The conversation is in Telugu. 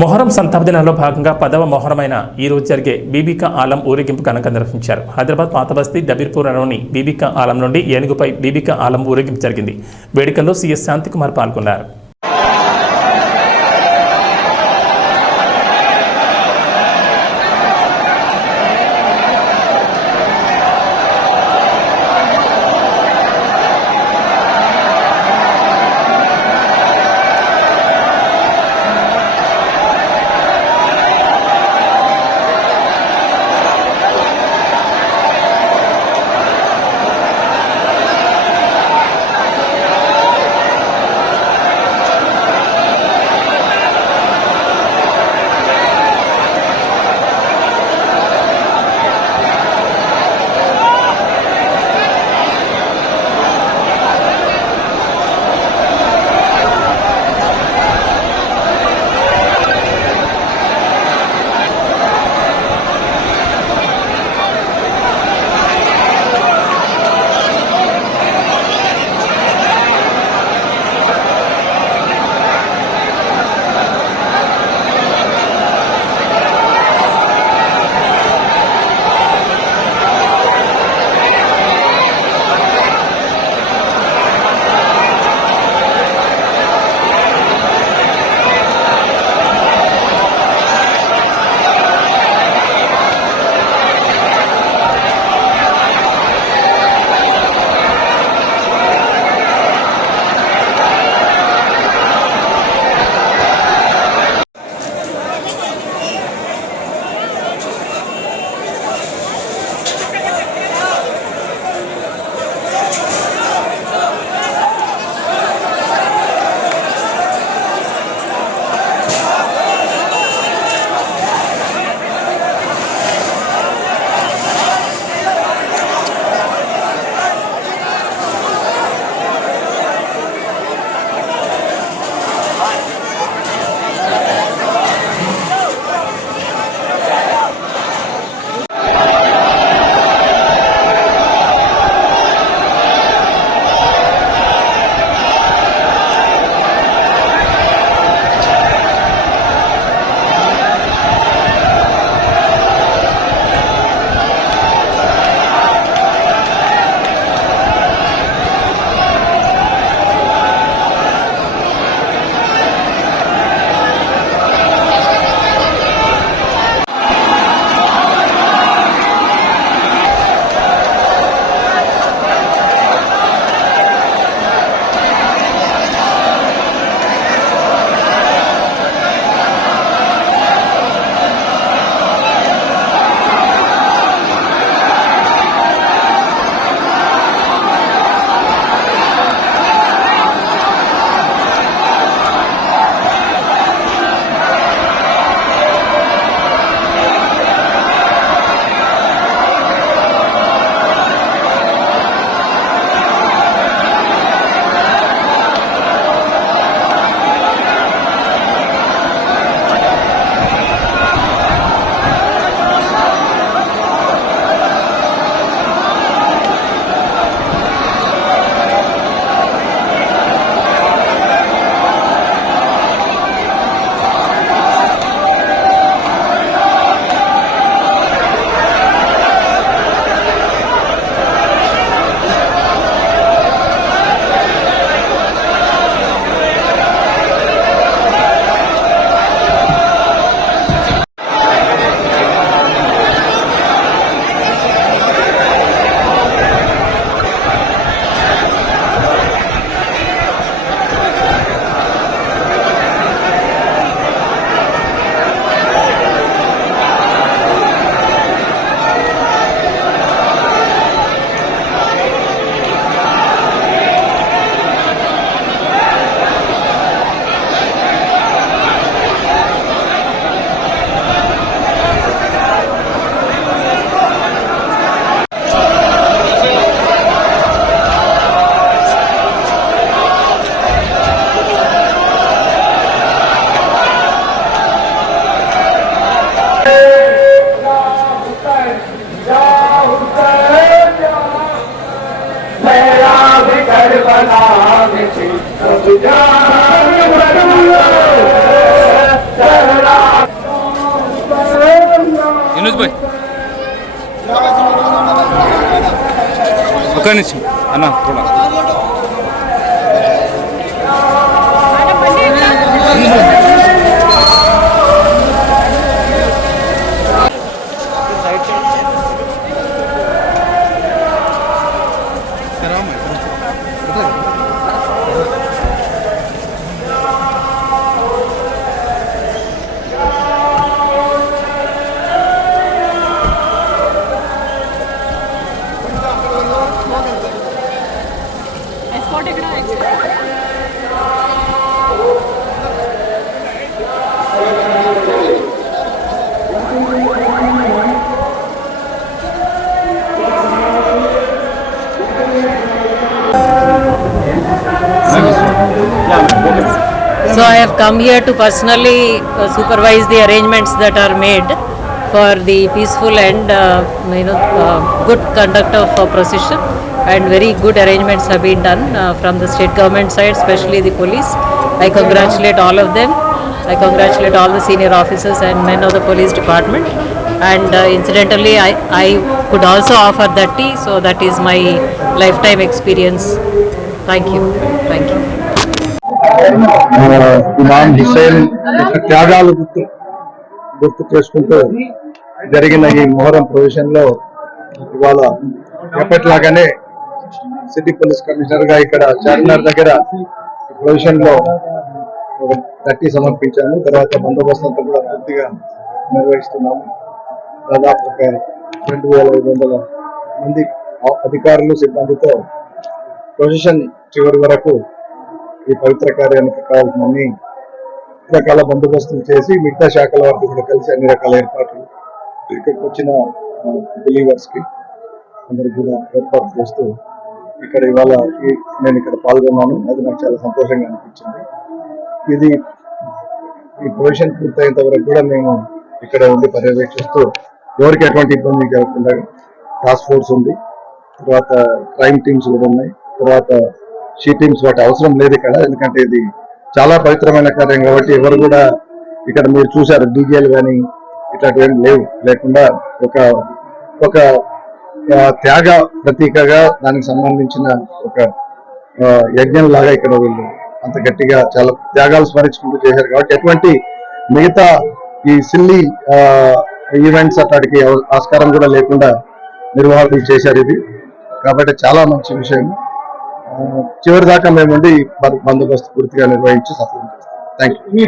మొహరం సంతాప దినాల్లో భాగంగా 10వ మొహరమైన ఈ రోజు జరిగే బీబీకా ఆలం ఊరేగింపు ఘనంగా నిర్వహించారు. హైదరాబాద్ పాతబస్తీ డబీర్పురంలోని బీబీకా ఆలం నుండి ఏనుగుపై బీబీకా ఆలం ఊరేగింపు జరిగింది. వేడుకల్లో సీఎస్ శాంతికుమార్ పాల్గొన్నారు. Sarana నిమిషం అన్న కూడా So I have come here to personally supervise the arrangements that are made for the peaceful and good conduct of procession, and very good arrangements have been done from the state government side, especially the police. I congratulate all of them. I congratulate all the senior officers and men of the police department. And incidentally, I could also offer that tea, so that is my lifetime experience. Thank you. Thank you. ఇమాం హుస్సేన్ యొక్క త్యాగాలు గుర్తు చేసుకుంటూ జరిగిన ఈ మొహరం ప్రొవిజన్ లో ఇవాళ ఎప్పటిలాగానే సిటీ పోలీస్ కమిషనర్ గా ఇక్కడ చార్మినార్ దగ్గర ప్రొవిజన్ లో ఒక 30 సమర్పించాము. తర్వాత బందోబస్తు అంతా కూడా పూర్తిగా నిర్వహిస్తున్నాము. దాదాపు ఒక 2500 మంది అధికారులు సిబ్బందితో ప్రొవిజన్ చివరి వరకు ఈ పవిత్ర కార్యానికి కావాల్సిన అన్ని రకాల బందోబస్తులు చేసి మిగతా శాఖల వారికి కూడా కలిసి అన్ని రకాల ఏర్పాట్లు ఇక్కడికి వచ్చిన బిలీవర్స్ కి అందరికి కూడా ఏర్పాటు చేస్తూ ఇక్కడ ఇవాళ నేను ఇక్కడ పాల్గొన్నాను. అది నాకు చాలా సంతోషంగా అనిపించింది. ఇది ఈ ప్రొవిజన్ పూర్తయ్యేంత వరకు కూడా మేము ఇక్కడ ఉండి పర్యవేక్షిస్తూ ఎవరికి ఎటువంటి ఇబ్బంది జరగకుండా టాస్క్ ఫోర్స్ ఉంది, తర్వాత క్రైమ్ టీమ్స్ కూడా ఉన్నాయి, తర్వాత షీ టీమ్స్ వాటి అవసరం లేదు ఇక్కడ. ఎందుకంటే ఇది చాలా పవిత్రమైన కార్యం కాబట్టి ఎవరు కూడా ఇక్కడ మీరు చూశారు డీజేలు కానీ ఇట్లాంటివి ఏం లేకుండా ఒక త్యాగ ప్రతీకగా దానికి సంబంధించిన ఒక యజ్ఞం లాగా ఇక్కడ వీళ్ళు అంత గట్టిగా చాలా త్యాగాలు స్మరించుకుంటూ చేశారు కాబట్టి ఎటువంటి మిగతా ఈ సిల్లీ ఈవెంట్స్ అట్లాంటికి ఆస్కారం కూడా లేకుండా నిర్వహణ చేశారు ఇది. కాబట్టి చాలా మంచి విషయం. చివరి దాకా మేము బందోబస్తు పూర్తిగా నిర్వహించి సఫలం చేస్తాం. Thank you.